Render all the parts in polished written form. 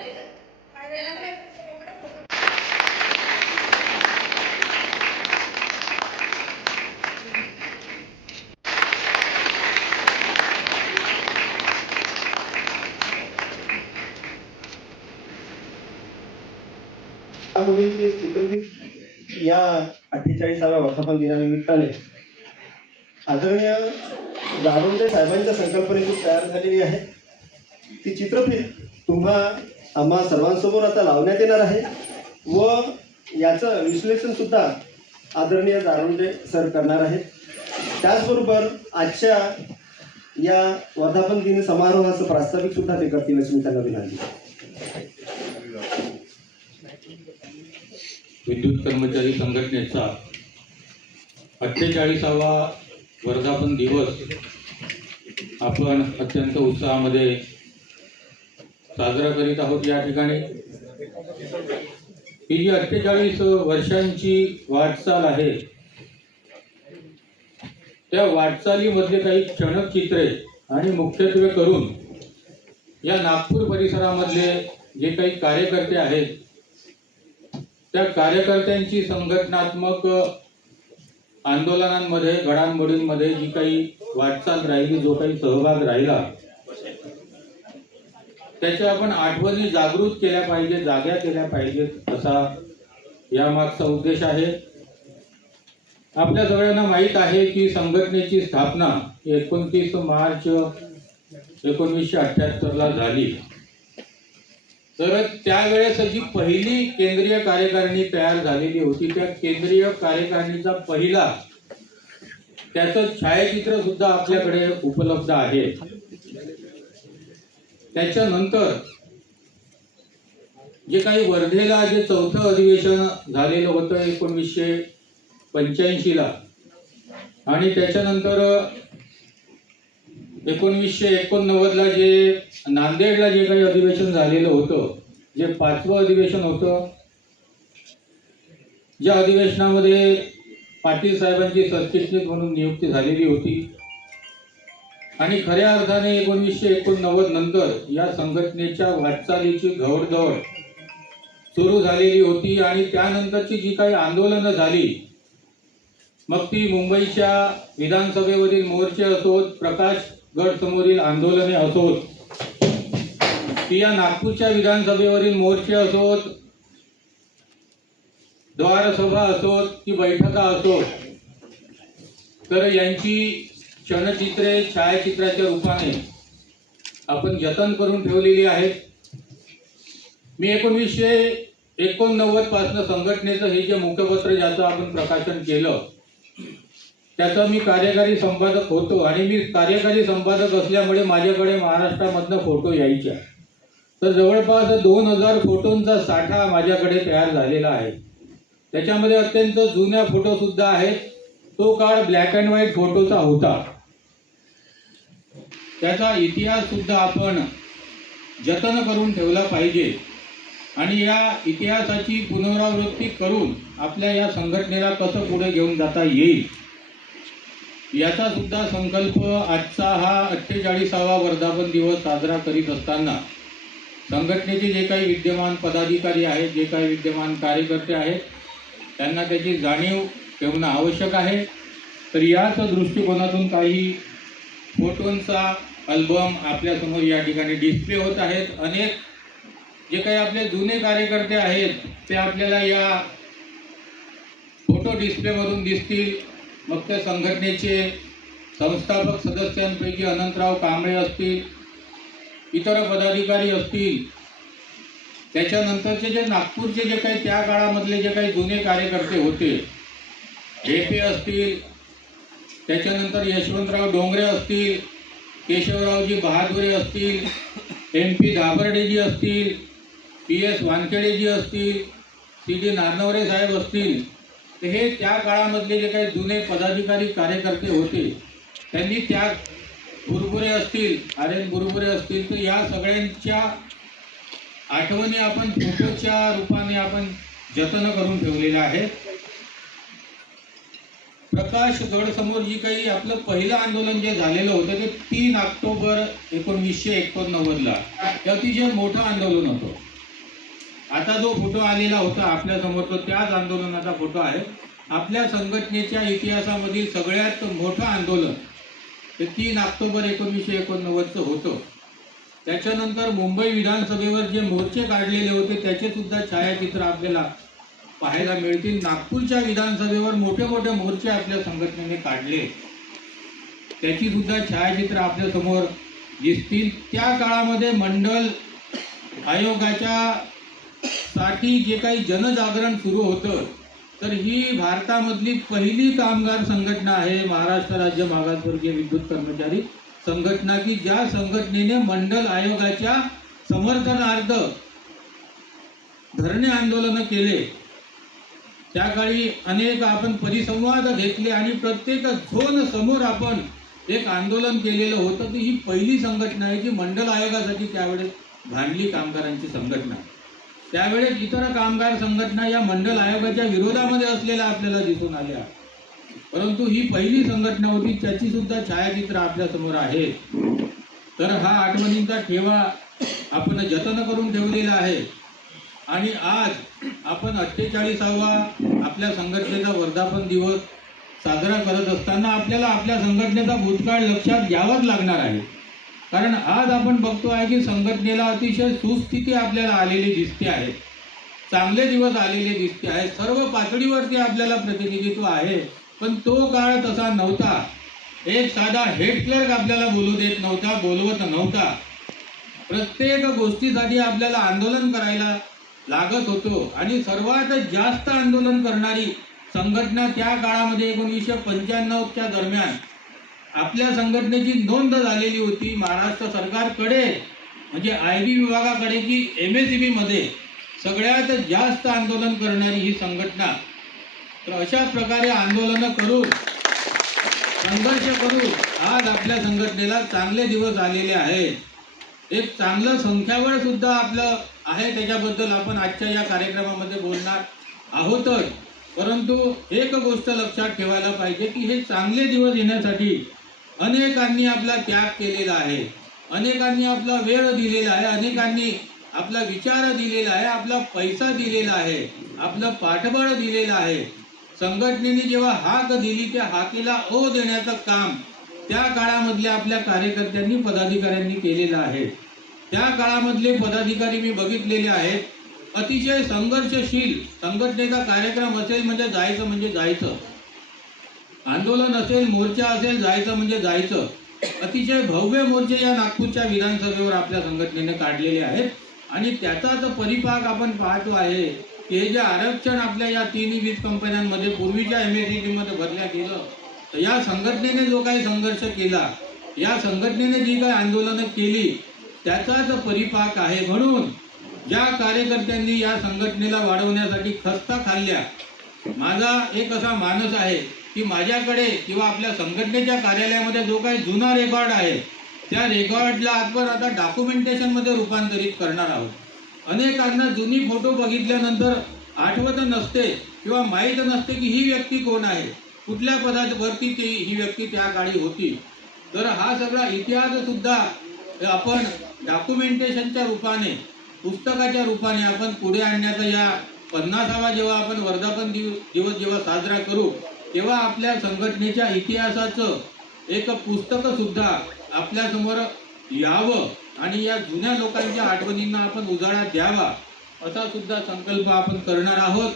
या 48व्या वर्धापन दिनानिमित्ताने आदरणीय दारुंडे साहेबांच्या संकल्पनेतून तयार झालेली आहे ती चित्रफित आम्हा सर्वांसमोर आता लावण्यात येणार आहे व याचं विश्लेषण सुद्धा आदरणीय दारुंडे सर करणार आहेत. त्याचबरोबर आजच्या या वर्धापन दिन समारोहाचं प्रास्ताविक सुद्धा ते करतील अशी मी त्यांना विनंती. विद्युत कर्मचारी संघटनेचा 48वा वर्धापन दिवस आपण अत्यंत उत्साहामध्ये साजरा करीत आहोत. या ठिकाणी ही जी 48 वर्षांची वाटचाल आहे त्या वाटचालीमध्ये काही क्षणचित्रे आणि मुख्यत्वे करून या नागपूर परिसरामधले जे काही कार्यकर्ते आहेत त्या कार्यकर्त्यांची संघटनात्मक आंदोलनांमध्ये घडामोडींमध्ये जी काही वाटचाल राहिली जो काही सहभाग राहिला त्याच्या आपण आठवणी जागृत केल्या पाहिजे जाग्या केल्या पाहिजेत असा यामागचा उद्देश आहे. आपल्या सगळ्यांना माहीत आहे की संघटनेची स्थापना 29 मार्च 1978 झाली. तर त्यावेळेस जी पहिली केंद्रीय कार्यकारिणी तयार झालेली होती त्या केंद्रीय कार्यकारिणीचा पहिला त्याचं छायाचित्र सुद्धा आपल्याकडे उपलब्ध आहे. त्याच्यानंतर जे काही वर्धेला जे चौथं अधिवेशन झालेलं होतं 1985 ला आणि त्याच्यानंतर 1989 ला जे नांदेडला जे काही अधिवेशन झालेलं होतं जे 5वं अधिवेशन होतं ज्या अधिवेशनामध्ये पाटील साहेबांची सरचिटणीस म्हणून नियुक्ती झालेली होती आणि खऱ्या अर्थाने 1989 नंतर या संघटनेच्या वाटचालीची घोडदौड सुरू झालेली होती आणि त्यानंतरची जी काही आंदोलनं झाली मग ती मुंबईच्या विधानसभेवरील मोर्चे असोत प्रकाशगड समोरील आंदोलने असोत ती या नागपूरच्या विधानसभेवरील मोर्चे असोत द्वारसभा असोत की बैठका असोत तर यांची क्षणचित्रे छायाचित्राच्या रूपाने आपण जतन करून ठेवलेली आहेत. मी 1989 पासून संघटनेचं हे जे मुखपत्र ज्याचं आपण प्रकाशन केलं त्याचा मी कार्यकारी संपादक होतो आणि मी कार्यकारी संपादक असल्यामुळे माझ्याकडे महाराष्ट्रामधनं फोटो यायच्या. तर जवळपास 2000 फोटोंचा साठा माझ्याकडे तयार झालेला आहे. त्याच्यामध्ये अत्यंत जुन्या फोटो सुद्धा आहेत. तो काळ ब्लॅक अँड व्हाईट फोटोचा होता. त्याचा इतिहास सुद्धा आपण जतन करून ठेवला पाहिजे आणि या इतिहासाची पुनरावृत्ती करून आपल्या या संघटनेला कसं पुढे घेऊन जाता येईल याचा सुद्धा संकल्प आजचा हा 48वा वर्धापन दिवस साजरा करीत असताना संघटनेचे जे काही विद्यमान पदाधिकारी आहेत जे काही विद्यमान कार्यकर्ते आहेत त्यांना त्याची जाणीव ठेवणं आवश्यक आहे. तर याच दृष्टिकोनातून काही फोटोंचा अल्बम आपल्यासमोर या ठिकाणी डिस्प्ले होत आहेत. अनेक जे काही आपले जुने कार्यकर्ते आहेत ते आपल्याला या फोटो डिस्प्लेमधून दिसतील. मग त्या संघटनेचे संस्थापक सदस्यांपैकी अनंतराव कांबळे असतील इतर पदाधिकारी असतील त्याच्यानंतरचे जे नागपूरचे जे काही त्या काळामधले जे काही जुने कार्यकर्ते होते ढेपे असतील त्याच्यानंतर यशवंतराव डोंगरे असतील केशवरावजी बहादुरे असतील MP दाभर्डेजी असतील PS वानखेडेजी असतील CD नारनवरे साहेब असतील तर हे त्या काळामधले जे काही जुने पदाधिकारी कार्यकर्ते होते त्यांनी त्या बुरबुरे असतील RN बुरबुरे असतील तर या सगळ्यांच्या आठवणी आपण फोटोच्या रूपाने आपण जतन करून ठेवलेल्या आहेत. प्रकाशगड समोर जी काही आपलं पहिलं आंदोलन जे झालेलं होतं ते 3 ऑक्टोबर 1989 ला ते अतिशय मोठं आंदोलन होतं. आता जो फोटो आलेला होता आपल्या समोर तो त्याच आंदोलनाचा फोटो आहे. आपल्या संघटनेच्या इतिहासामधील सगळ्यात मोठं आंदोलन ते 3 ऑक्टोबर 1989चं होतं. त्याच्यानंतर मुंबई विधानसभेवर जे मोर्चे काढलेले होते त्याचे सुद्धा छायाचित्र आपल्याला पाहायला मिळतील. नागपूरच्या विधानसभेवर मोठे मोठे मोर्चे आपल्या संघटनेने काढले, त्याची सुद्धा छायाचित्र आपल्या समोर दिसतील. त्या काळामध्ये मंडल आयोगाच्या साठी जे काही जनजागरण सुरू होतं, तर ही भारतामधली पहिली कामगार संघटना आहे महाराष्ट्र राज्य मागासवर्गीय विद्युत कर्मचारी संघटना, की ज्या संघटनेने मंडल आयोगाच्या समर्थनार्थ धरणे आंदोलन केले. त्या काळी अनेक आपण परिसंवाद घेतले आणि प्रत्येक झोन समोर आपण एक आंदोलन केलेलं होतं. ती ही पहिली संघटना आहे जी मंडल आयोगासाठी त्यावेळेस भांडली कामगारांची संघटना. त्यावेळेस इतर कामगार संघटना या मंडल आयोगाच्या विरोधामध्ये असलेल्या आपल्याला दिसून आल्या, परंतु ही पहिली संघटना होती. त्याची सुद्धा छायाचित्र आपल्या समोर आहे. तर हा आठवणींचा ठेवा आपण जतन करून ठेवलेला आहे. आणि आज आपण 48वा आपल्या संघटनेचा वर्धापन दिवस साजरा करत असताना आपल्याला आपल्या संघटनेचा भूतकाळ लक्षात घ्यावाच लागणार आहे. कारण आज आपण बघतो आहे की संघटनेला अतिशय सुस्थिती आपल्याला आलेली दिसते आहे, चांगले दिवस आलेले दिसते आहे, सर्व पातळीवरती आपल्याला प्रतिनिधित्व आहे. पण तो काळ तसा नव्हता. एक साधा हेड क्लर्क आपल्याला बोलू देत नव्हता, बोलवत नव्हता. प्रत्येक गोष्टीसाठी आपल्याला आंदोलन करायला लागत होतो. आणि सर्वात जास्त आंदोलन करणारी संघटना त्या काळामध्ये 1995च्या दरम्यान आपल्या संघटनेची नोंद झालेली होती महाराष्ट्र सरकारकडे, म्हणजे IB विभागाकडे, की MSEB मध्ये सगळ्यात जास्त आंदोलन करणारी ही संघटना. तर अशा प्रकारे आंदोलनं करून संघर्ष करून आज आपल्या संघटनेला चांगले दिवस आलेले आहेत. एक चांगलं संख्याबळ सुद्धा आपलं आहे, त्याच्याबद्दल आपण आजच्या या कार्यक्रमामध्ये बोलणार आहोतच. परंतु एक गोष्ट लक्षात ठेवायला पाहिजे की हे चांगले दिवस येण्यासाठी अनेकांनी आपला त्याग केलेला आहे, अनेकांनी आपला वेळ दिलेला आहे, अनेकांनी आपला विचार दिलेला आहे, आपला पैसा दिलेला आहे, आपलं पाठबळ दिलेलं आहे. संघटनेने जेव्हा हाक दिली त्या हाकेला ओ देण्याचं काम त्या काळामधल्या आपल्या कार्यकर्त्यांनी पदाधिकाऱ्यांनी केलेलं आहे. त्या काळामधले पदाधिकारी मी बघितलेले आहेत, अतिशय संघर्षशील. संघटनेचा कार्यक्रम असेल म्हणजे जायचं, आंदोलन असेल, मोर्चा असेल, जायचं म्हणजे जायचं. अतिशय भव्य मोर्चे या नागपूरच्या विधानसभेवर आपल्या संघटनेने काढलेले आहेत. आणि त्याचाच परिपाक आपण पाहतो आहे की हे जे आरक्षण आपल्या या 3 वीज कंपन्यांमध्ये पूर्वीच्या MSEB मध्ये भरल्या गेलं, तर या संघटनेने जो काही संघर्ष केला, या संघटनेने जी काही आंदोलनं केली, त्याचाच परिपाक आहे. म्हणून ज्या कार्यकर्त्यांनी या संघटनेला वाढवण्यासाठी खस्ता खाल्ल्या, माझा एक असा मानस आहे की माझ्याकडे किंवा आपल्या संघटनेच्या कार्यालयामध्ये जो काही जुना रेकॉर्ड आहे त्या रेकॉर्डला आपण आता डॉक्युमेंटेशनमध्ये रूपांतरित करणार आहोत. अनेकांना जुनी फोटो बघितल्यानंतर आठवत नसते किंवा माहीत नसते की ही व्यक्ती कोण आहे, कुठल्या पदावरती ही व्यक्ती त्या काळी होती. तर हा सगळा इतिहास सुद्धा आपण डॉक्युमेंटेशनच्या रूपाने, पुस्तकाच्या रूपाने आपण पुढे आणण्याचा या 50वा जेव्हा आपण वर्धापन दिवस जेव्हा साजरा करू, तेव्हा आपल्या संघटनेच्या इतिहासाचं एक पुस्तक सुद्धा आपल्यासमोर यावं आणि या जुन्या लोकांच्या आठवणींना आपण उजाळा द्यावा, असा सुद्धा संकल्प आपण करणार आहोत.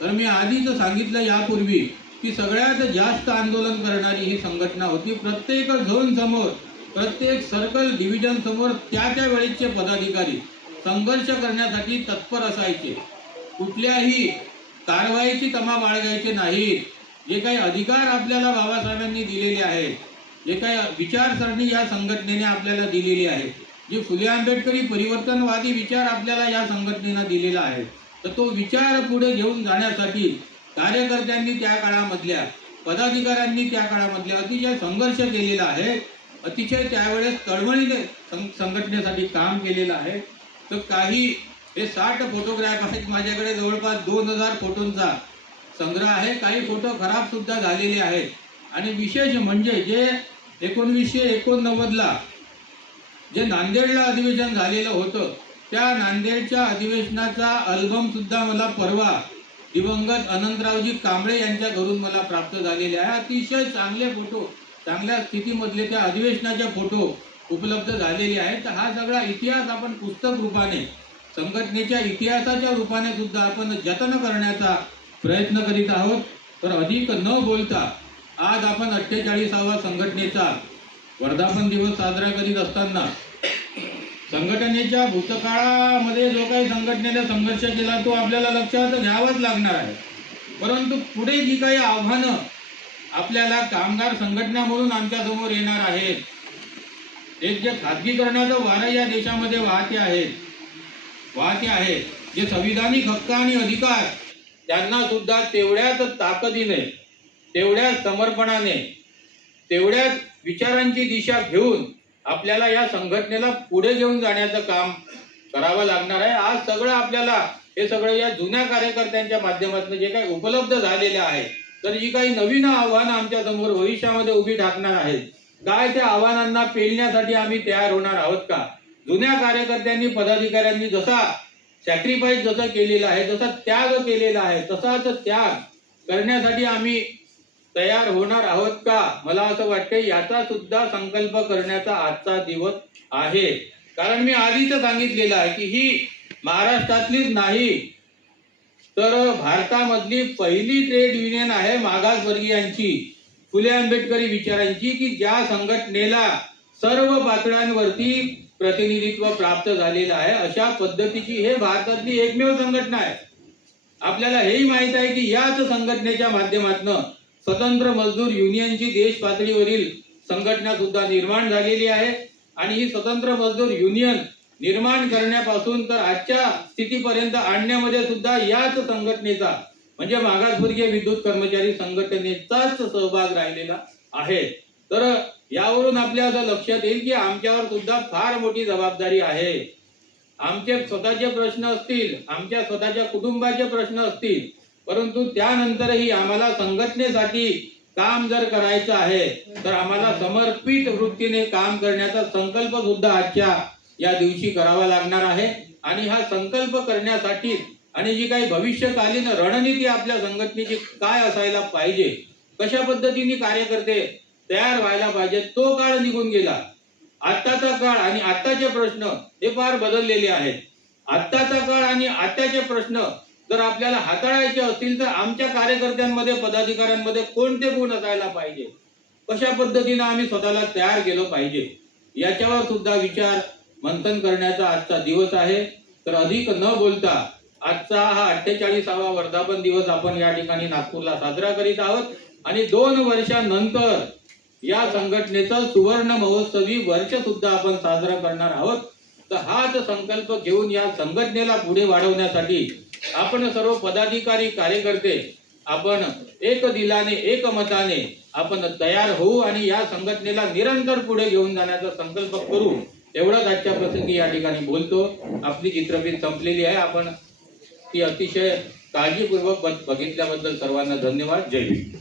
तर मी आधीच सांगितलं यापूर्वी की सगळ्यात जास्त आंदोलन करणारी ही संघटना होती. प्रत्येक झोन समोर, प्रत्येक सर्कल डिव्हिजन समोर त्या वेळेचे पदाधिकारी संघर्ष करण्यासाठी तत्पर असायचे. कुठल्याही कारवाईची तमा बाळगायचे नाहीत. जे काही अधिकार आपल्याला बाबासाहेबांनी दिलेले आहेत, जे काही विचारसरणी या संघटनेने आपल्याला दिलेली आहे, जे फुले आंबेडकरी परिवर्तनवादी विचार आपल्याला या संघटनेनं दिलेला आहे, तर तो विचार पुढे घेऊन जाण्यासाठी कार्यकर्त्यांनी त्या काळामधल्या, पदाधिकाऱ्यांनी त्या काळामधल्या अतिशय संघर्ष केलेला आहे. अतिशय त्यावेळेस तळमळीने संघटनेसाठी काम केलेलं आहे. तर काही हे 60 फोटोग्राफ आहेत माझ्याकडे, जवळपास 2000 फोटोंचा संग्रह आहे. काही फोटो खराब सुद्धा झालेले आहेत. आणि विशेष म्हणजे जे 1989ला जे नांदेडला अधिवेशन झालेलं होतं, त्या नांदेडच्या अधिवेशनाचा अल्बम सुद्धा मला परवा दिवंगत अनंतरावजी कांबळे यांच्या घरून मला प्राप्त झालेले आहे. अतिशय चांगले फोटो, चांगल्या स्थितीमधले त्या अधिवेशनाचे फोटो उपलब्ध झालेले आहेत. तर हा सगळा इतिहास आपण पुस्तक रूपाने, संघटनेच्या इतिहासाच्या रूपाने सुद्धा आपण जतन करण्याचा प्रयत्न करीत आहोत. तर अधिक न बोलता आज आपण 48वा संघटनेचा वर्धापन दिवस साजरा करीत असताना संघटनेच्या भूतकाळामध्ये जो काही संघटनेने संघर्ष केला तो आपल्याला लक्षात घ्यावाच लागणार आहे. परंतु पुढे जी काही आव्हानं आपल्याला कामगार संघटना म्हणून आमच्या समोर येणार आहेत, एक जे खाजगीकरणाचं वारं या देशामध्ये वाहते आहे, जे संविधानिक हक्क आणि अधिकार त्यांना सुद्धा तेवढ्याच ताकदीने, तेवढ्याच समर्पणाने, तेवढ्याच विचारांची दिशा घेऊन आपल्याला या संघटनेला पुढे घेऊन जाण्याचं काम करावं लागणार आहे. आज सगळं आपल्याला हे सगळं या जुन्या कार्यकर्त्यांच्या माध्यमातून जे काही उपलब्ध झालेले आहे, तर जी काही नवीन आव्हानं आमच्या समोर भविष्यामध्ये उभी ठाकणार आहेत, काय त्या आव्हानांना पेलण्यासाठी आम्ही तयार होणार आहोत का? जुन्या कार्यकर्त्यांनी, पदाधिकाऱ्यांनी जसा सॅक्रिफाईस जसं केलेलं आहे, जसा त्याग केलेला आहे, तसाच त्याग करण्यासाठी आम्ही तयार होणार आहोत का? मला असं वाटते याचा सुद्धा संकल्प करण्याचा आजचा दिवस आहे. कारण मी आधीच सांगितलेलं आहे की ही महाराष्ट्रातलीच नाही तर भारतामधली पहिली ट्रेड युनियन आहे मागासवर्गीयांची, फुले आंबेडकरी विचारांची, की ज्या संघटनेला सर्व पातळ्यांवरती प्रतिनिधित्व प्राप्त झालेलं आहे. अशा पद्धतीची हे भारतातली एकमेव संघटना आहे. आपल्याला हेही माहित आहे की याच संघटनेच्या माध्यमातून स्वतंत्र मजदूर युनियनची देश पातळीवरील संघटना सुद्धा निर्माण झालेली आहे. आणि ही स्वतंत्र मजदूर युनियन निर्माण करण्यापासून तर आजच्या स्थितीपर्यंत आणण्यामध्ये सुद्धा याच संघटनेचा, म्हणजे मागासवर्गीय विद्युत कर्मचारी संघटनेचाच सहभाग राहिलेला आहे. तर यावरून आपल्या असं लक्षात येईल की आमच्यावर सुद्धा फार मोठी जबाबदारी आहे. आमचे स्वतःचे प्रश्न असतील, आमच्या स्वतःच्या कुटुंबाचे प्रश्न असतील, परंतु त्यानंतरही आम्हाला संघटनेसाठी काम जर करायचं आहे तर आम्हाला समर्पित वृत्तीने काम करण्याचा संकल्प सुद्धा आजच्या या दिवशी करावा लागणार आहे. आणि हा संकल्प करण्यासाठी आणि जी काही भविष्यकालीन रणनीती आपल्या संघटनेची काय असायला पाहिजे, कशा पद्धतीने कार्यकर्ते तयार व्हायला पाहिजे, तो काळ निघून गेला. आत्ताचा काळ आणि आत्ताचे प्रश्न हे फार बदललेले आहेत. आत्ताचा काळ आणि आत्ताचे प्रश्न जर आपल्याला हाताळायचे असतील तर आमच्या कार्यकर्त्यांमध्ये, पदाधिकाऱ्यांमध्ये कोणते गुण असायला पाहिजे, कशा पद्धतीने आम्ही स्वतःला तयार केलं पाहिजे, याच्यावर सुद्धा विचार मंथन करण्याचा आजचा दिवस आहे. तर अधिक न बोलता आजचा हा 48वा वर्धापन दिवस आपण या ठिकाणी नागपूरला साजरा करीत आहोत. आणि 2 वर्षानंतर या संघटनेचं सुवर्ण महोत्सवी वर्ष सुद्धा आपण साजरा करणार आहोत. तर हाच संकल्प घेऊन या संघटनेला पुढे वाढवण्यासाठी आपण सर्व पदाधिकारी, कार्यकर्ते आपण एक दिलाने, एक मताने आपण तयार होऊ आणि या संघटनेला निरंतर पुढे घेऊन जाण्याचा संकल्प करू. एवढंच आजच्या प्रसंगी या ठिकाणी बोलतो. आपली चित्रफित संपलेली आहे. आपण ती अतिशय काळजीपूर्वक बघितल्याबद्दल सर्वांना धन्यवाद. जय हिंद.